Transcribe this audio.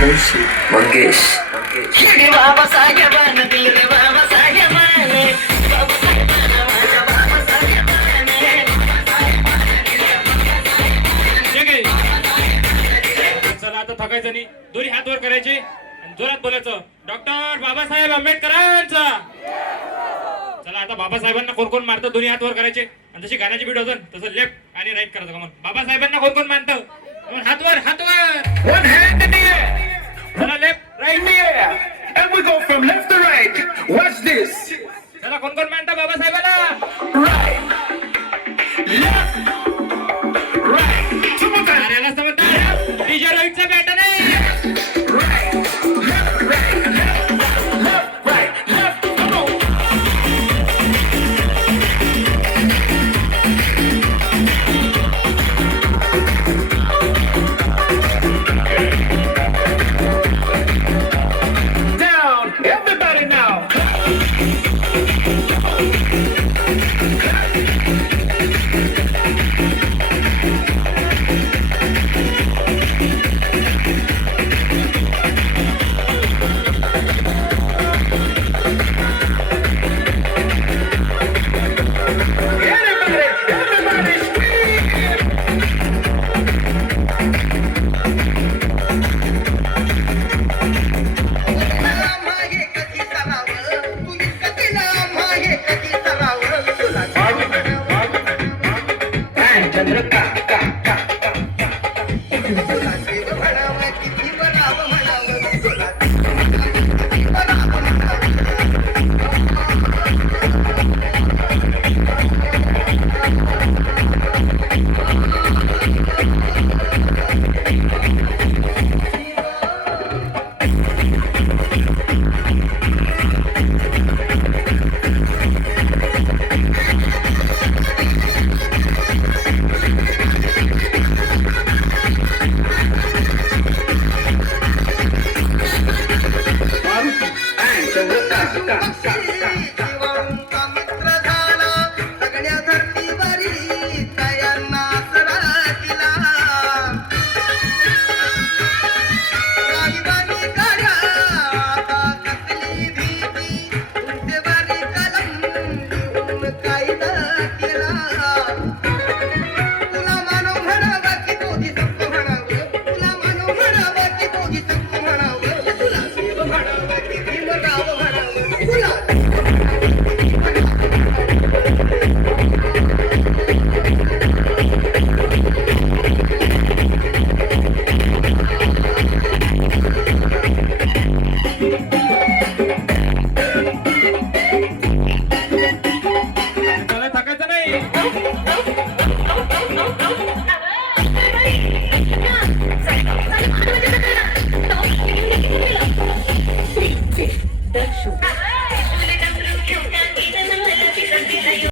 मुंशी मंगेश चला आता थकायचं नाही, दोन्ही हात वर करायचे आणि जोरात बोलायचं, डॉक्टर बाबासाहेब आंबेडकरांचा. चला आता बाबासाहेबांना कोण कोण मारतं दोन्ही हात वर करायचे आणि जशी गाण्याची बीट होतं तसं लेफ्ट आणि राईट करायचं. मग बाबासाहेबांना कोण कोण मानतं हात वर हात वर. One hand in the air. चला left right. In the air. And we go from left to right. Watch this. चला कोण कोण मानतं बाबासाहेबांना. Right. Left. Right. Two more times. याला समजतं डीजे रोहितचा पॅटर्न आहे. Right. Left. Right. Left. Left. Right. Left. Come on. Down. Everybody now. Everybody scream! Chandra ka ka ka ka ka.